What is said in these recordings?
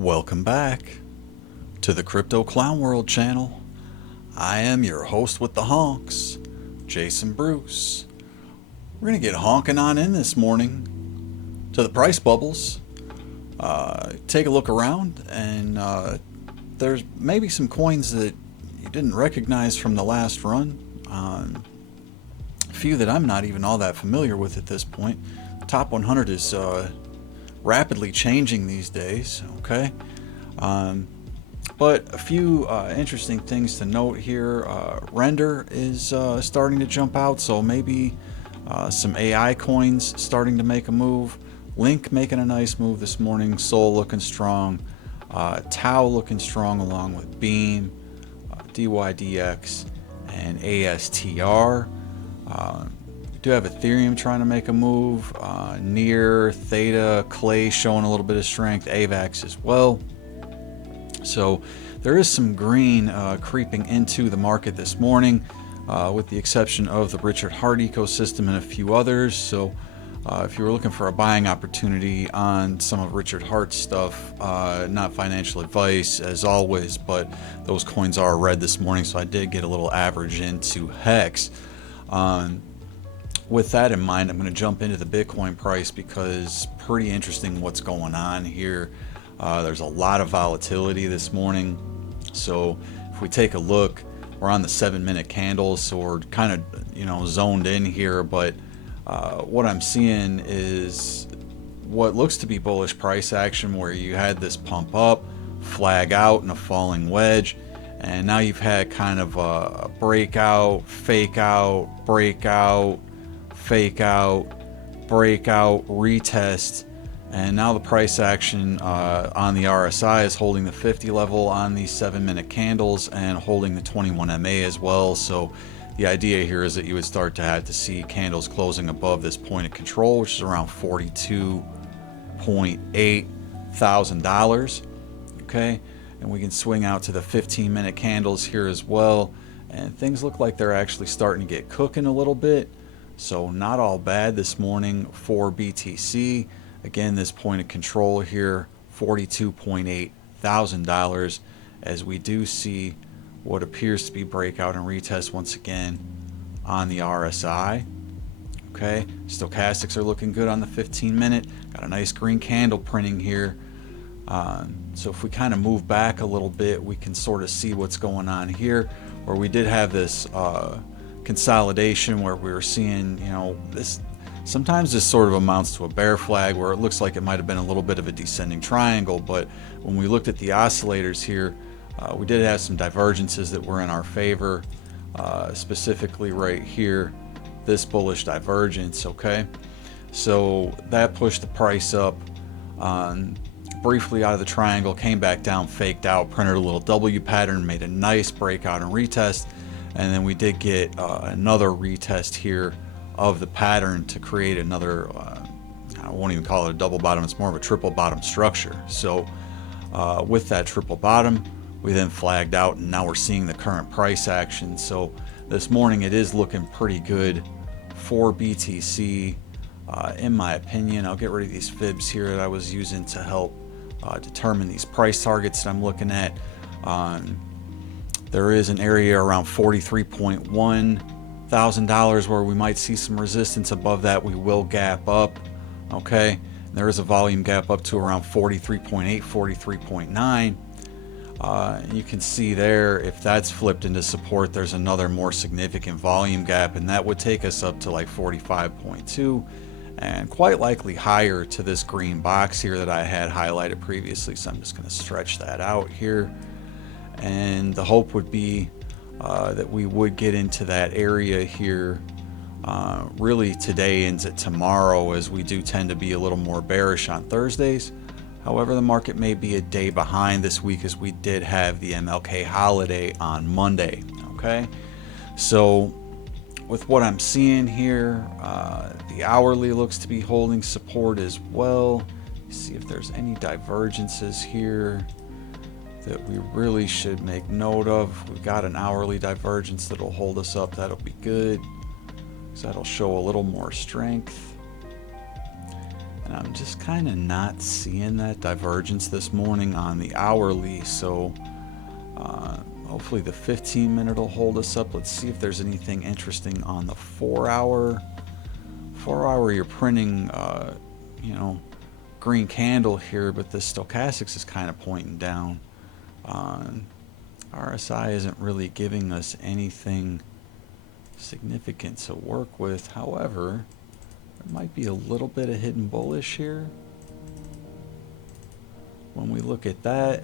Welcome back to the Crypto Clown World channel. I am your host with the honks, Jason Bruce. We're going to get honking on in this morning to the price bubbles. Take a look around, and there's maybe some coins that you didn't recognize from the last run. A few that I'm not even all that familiar with at this point. The top 100 is rapidly changing these days, okay? But a few interesting things to note here. Render is starting to jump out, so maybe some AI coins starting to make a move. Link making a nice move this morning. Sol looking strong. Tau looking strong along with Beam, DYDX, and ASTR. Do have Ethereum trying to make a move. Near, Theta, Clay showing a little bit of strength. AVAX as well. So there is some green creeping into the market this morning, with the exception of the Richard Heart ecosystem and a few others. So if you were looking for a buying opportunity on some of Richard Hart's stuff, not financial advice as always, but those coins are red this morning, so I did get a little average into Hex. With that in mind, I'm going to jump into the Bitcoin price because pretty interesting what's going on here. There's a lot of volatility this morning. So if we take a look, we're on the 7-minute candles, so we're kind of zoned in here. But what I'm seeing is what looks to be bullish price action, where you had this pump up, flag out, and a falling wedge. And now you've had kind of a breakout, fake out, breakout, fake out, breakout, retest, and now the price action on the RSI is holding the 50 level on these 7-minute candles and holding the 21 MA as well. So the idea here is that you would start to have to see candles closing above this point of control, which is around $42.8 thousand. Okay, and we can swing out to the 15-minute candles here as well, and things look like they're actually starting to get cooking a little bit. So not all bad this morning for BTC. Again, this point of control here, $42.8 thousand, as we do see what appears to be breakout and retest once again on the RSI. Okay, stochastics are looking good on the 15-minute. Got a nice green candle printing here. So if we kind of move back a little bit, we can sort of see what's going on here, where we did have this consolidation where we were seeing, this sometimes this sort of amounts to a bear flag, where it looks like it might have been a little bit of a descending triangle. But when we looked at the oscillators here, we did have some divergences that were in our favor, specifically right here, this bullish divergence. Okay, so that pushed the price up briefly out of the triangle, came back down, faked out, printed a little W pattern, made a nice breakout and retest. And then we did get another retest here of the pattern to create another, I won't even call it a double bottom, it's more of a triple bottom structure. So with that triple bottom, we then flagged out, and now we're seeing the current price action. So this morning it is looking pretty good for BTC, in my opinion. I'll get rid of these fibs here that I was using to help determine these price targets that I'm looking at. There is an area around $43.1 thousand where we might see some resistance. Above that, we will gap up. Okay, and there is a volume gap up to around 43.8, 43.9. And you can see there, if that's flipped into support, there's another more significant volume gap, and that would take us up to like 45.2, and quite likely higher to this green box here that I had highlighted previously. So I'm just going to stretch that out here. And the hope would be that we would get into that area here really today into tomorrow, as we do tend to be a little more bearish on Thursdays. However, the market may be a day behind this week, as we did have the MLK holiday on Monday. Okay, so with what I'm seeing here, the hourly looks to be holding support as well. See if there's any divergences here that we really should make note of. We've got an hourly divergence that'll hold us up. That'll be good, because that'll show a little more strength. And I'm just kind of not seeing that divergence this morning on the hourly. So hopefully the 15-minute will hold us up. Let's see if there's anything interesting on the 4-hour. 4-hour, you're printing, you know, green candle here, but the stochastics is kind of pointing down. RSI isn't really giving us anything significant to work with. However, there might be a little bit of hidden bullish here when we look at that,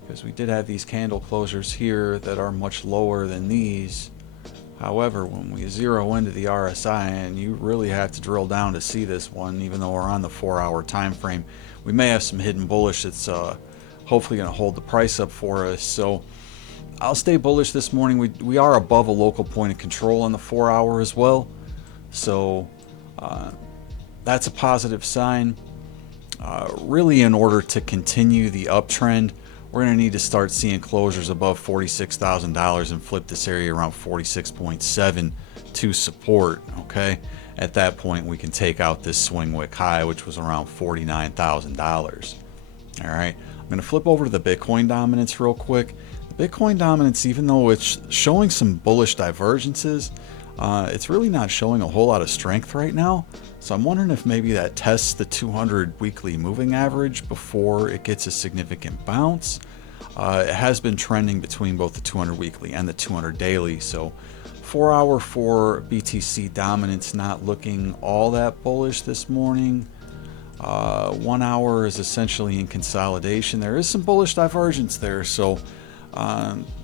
because we did have these candle closures here that are much lower than these. However, when we zero into the RSI, and you really have to drill down to see this one, even though we're on the 4-hour time frame, we may have some hidden bullish that's hopefully going to hold the price up for us. So I'll stay bullish this morning. We are above a local point of control on the 4-hour as well, so that's a positive sign. Really, in order to continue the uptrend, we're going to need to start seeing closures above $46,000 and flip this area around 46.7 to support. Okay, at that point we can take out this swing wick high, which was around $49,000. All right, I'm going to flip over to the Bitcoin dominance real quick. The Bitcoin dominance, even though it's showing some bullish divergences, it's really not showing a whole lot of strength right now. So I'm wondering if maybe that tests the 200 weekly moving average before it gets a significant bounce. It has been trending between both the 200 weekly and the 200 daily. So 4-hour for BTC dominance not looking all that bullish this morning. 1 hour is essentially in consolidation. There is some bullish divergence there. So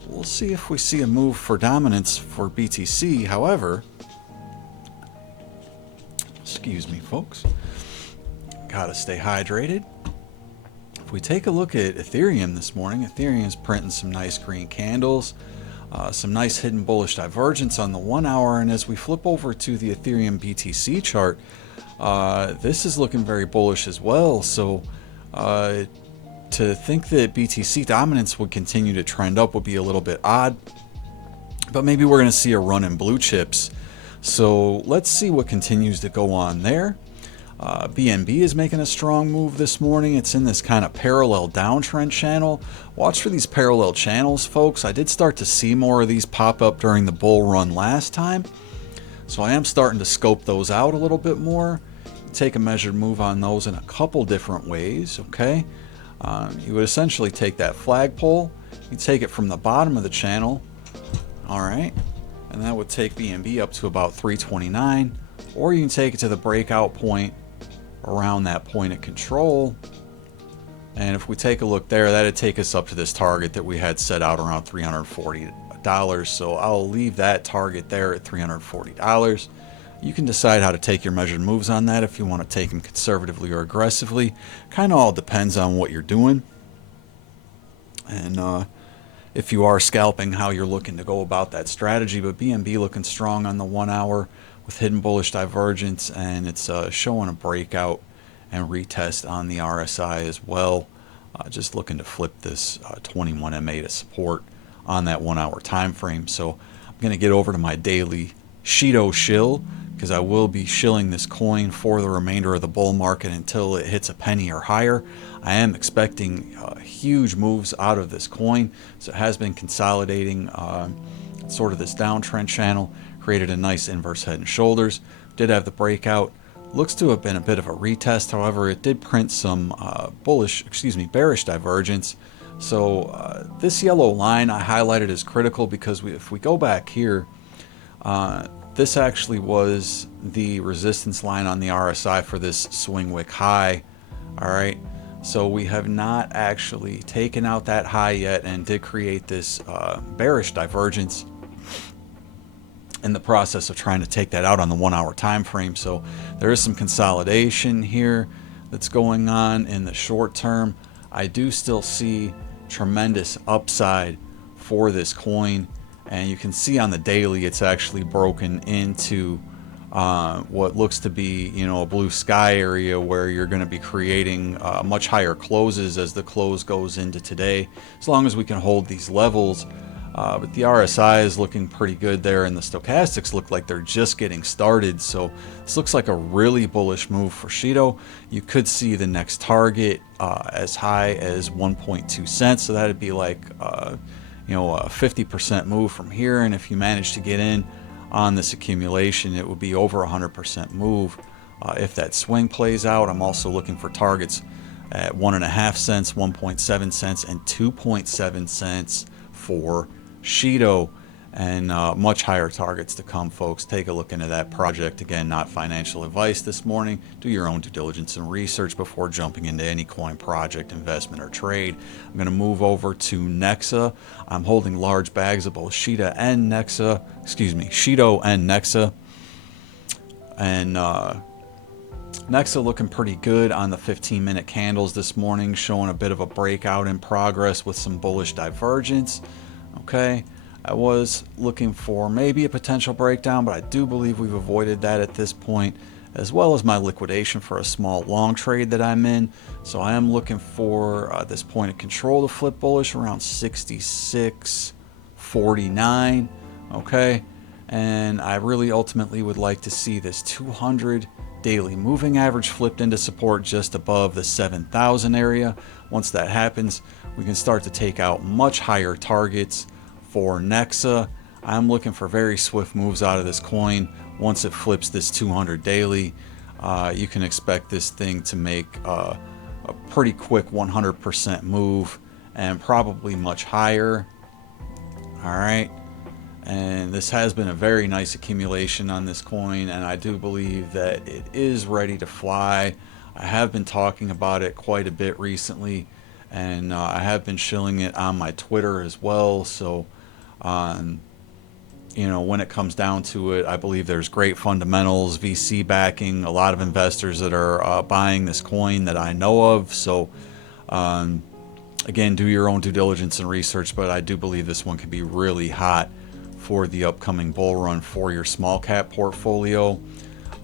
we'll see if we see a move for dominance for BTC. However, excuse me, folks, gotta stay hydrated. If we take a look at Ethereum this morning, Ethereum's printing some nice green candles, some nice hidden bullish divergence on the 1 hour. And as we flip over to the Ethereum BTC chart, this is looking very bullish as well. So to think that BTC dominance would continue to trend up would be a little bit odd, but maybe we're going to see a run in blue chips. So let's see what continues to go on there. BNB is making a strong move this morning. It's in this kind of parallel downtrend channel. Watch for these parallel channels, folks. I did start to see more of these pop up during the bull run last time, so I am starting to scope those out a little bit more. Take a measured move on those in a couple different ways. Okay, you would essentially take that flagpole, you take it from the bottom of the channel, all right, and that would take BNB up to about 329, or you can take it to the breakout point around that point of control, and if we take a look there, that'd take us up to this target that we had set out around $340. So I'll leave that target there at $340. You can decide how to take your measured moves on that, if you want to take them conservatively or aggressively. Kind of all depends on what you're doing, and if you are scalping, how you're looking to go about that strategy. But BNB looking strong on the 1 hour with hidden bullish divergence, and it's showing a breakout and retest on the RSI as well. Just looking to flip this 21 MA to support on that 1 hour time frame. So I'm going to get over to my daily Shido shill, because I will be shilling this coin for the remainder of the bull market until it hits a penny or higher. I am expecting huge moves out of this coin. So it has been consolidating sort of this downtrend channel, created a nice inverse head and shoulders, did have the breakout. Looks to have been a bit of a retest. However, it did print some bearish divergence. So this yellow line I highlighted as critical, because if we go back here, this actually was the resistance line on the RSI for this swing wick high. All right, so we have not actually taken out that high yet, and did create this bearish divergence in the process of trying to take that out on the 1 hour time frame. So there is some consolidation here that's going on in the short term. I do still see tremendous upside for this coin, and you can see on the daily it's actually broken into what looks to be, you know, a blue sky area, where you're going to be creating much higher closes as the close goes into today. As long as we can hold these levels, But the RSI is looking pretty good there, and the stochastics look like they're just getting started. So this looks like a really bullish move for Shido. You could see the next target as high as 1.2 cents. So that'd be like a 50% move from here. And if you manage to get in on this accumulation, it would be over 100% move. If that swing plays out, I'm also looking for targets at 1.5 cents, 1.7 cents, and 2.7 cents for Shido, and much higher targets to come, folks. Take a look into that project. Again, not financial advice this morning. Do your own due diligence and research before jumping into any coin project, investment, or trade. I'm going to move over to Nexa. I'm holding large bags of both Shido and Nexa. And Nexa looking pretty good on the 15-minute candles this morning, showing a bit of a breakout in progress with some bullish divergence. Okay, I was looking for maybe a potential breakdown, but I do believe we've avoided that at this point, as well as my liquidation for a small long trade that I'm in. So I am looking for this point of control to flip bullish around 66.49. Okay, and I really ultimately would like to see this 200 daily moving average flipped into support just above the 7,000 area. Once that happens, we can start to take out much higher targets for Nexa. I'm looking for very swift moves out of this coin. Once it flips this 200 daily, you can expect this thing to make a pretty quick 100% move, and probably much higher. All right, and this has been a very nice accumulation on this coin, and I do believe that it is ready to fly. I have been talking about it quite a bit recently, and I have been shilling it on my Twitter as well. So when it comes down to it, I believe there's great fundamentals, VC backing, a lot of investors that are buying this coin that I know of. So again, do your own due diligence and research, but I do believe this one could be really hot for the upcoming bull run for your small cap portfolio.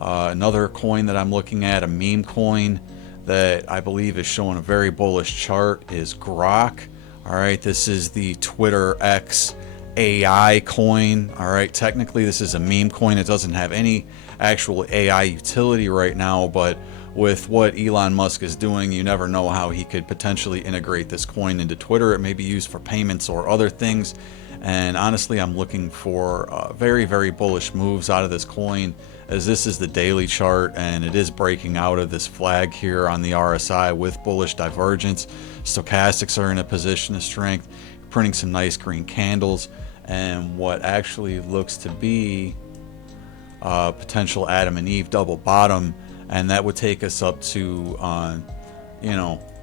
Another coin that I'm looking at, a meme coin that I believe is showing a very bullish chart, is Grok. All right, this is the Twitter X AI coin. All right, technically this is a meme coin. It doesn't have any actual AI utility right now, but with what Elon Musk is doing, you never know how he could potentially integrate this coin into Twitter. It may be used for payments or other things. And honestly, I'm looking for very, very bullish moves out of this coin, as this is the daily chart and it is breaking out of this flag here on the RSI with bullish divergence. Stochastics are in a position of strength, printing some nice green candles, and what actually looks to be potential Adam and Eve double bottom, and that would take us up to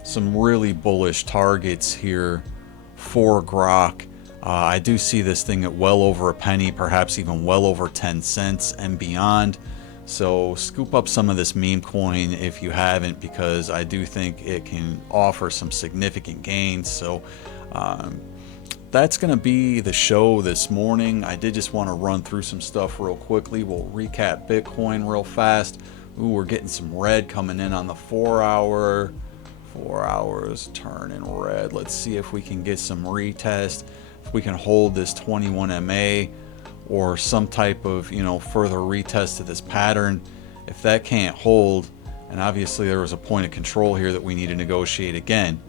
some really bullish targets here for Grok. I do see this thing at well over a penny, perhaps even well over 10 cents and beyond. So scoop up some of this meme coin if you haven't, because I do think it can offer some significant gains. So that's going to be the show this morning. I did just want to run through some stuff real quickly. We'll recap Bitcoin real fast. Ooh, we're getting some red coming in on the 4 hour. 4 hours turning red. Let's see if we can get some retest. If we can hold this 21 MA or some type of further retest to this pattern. If that can't hold, and obviously there was a point of control here that we need to negotiate again,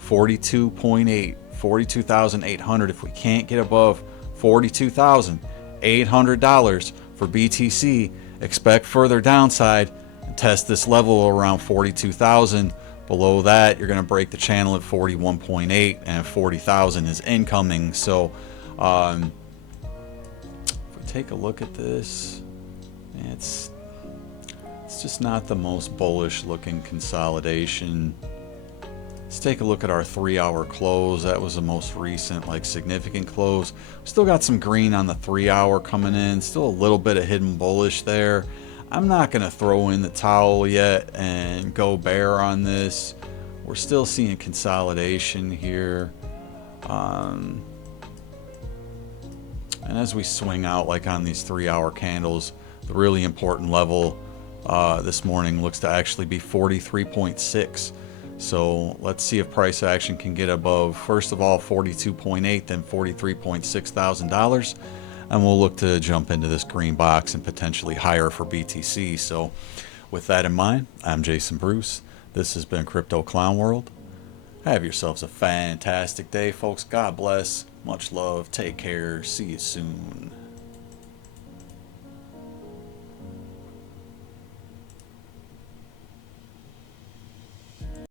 42.8, 42,800. If we can't get above $42,800 for BTC, expect further downside and test this level around 42,000. Below that, you're going to break the channel at 41.8, and 40,000 is incoming. So if we take a look at this, it's just not the most bullish looking consolidation. Let's take a look at our 3 hour close. That was the most recent significant close. Still got some green on the 3 hour coming in, still a little bit of hidden bullish there. I'm not going to throw in the towel yet and go bear on this. We're still seeing consolidation here. And as we swing out on these 3 hour candles, the really important level this morning looks to actually be 43.6. So let's see if price action can get above, first of all, 42.8, then 43.6 thousand dollars, and we'll look to jump into this green box and potentially higher for BTC. So with that in mind, I'm Jason Bruce. This has been Crypto Clown World. Have yourselves a fantastic day, folks. God bless. Much love. Take care. See you soon.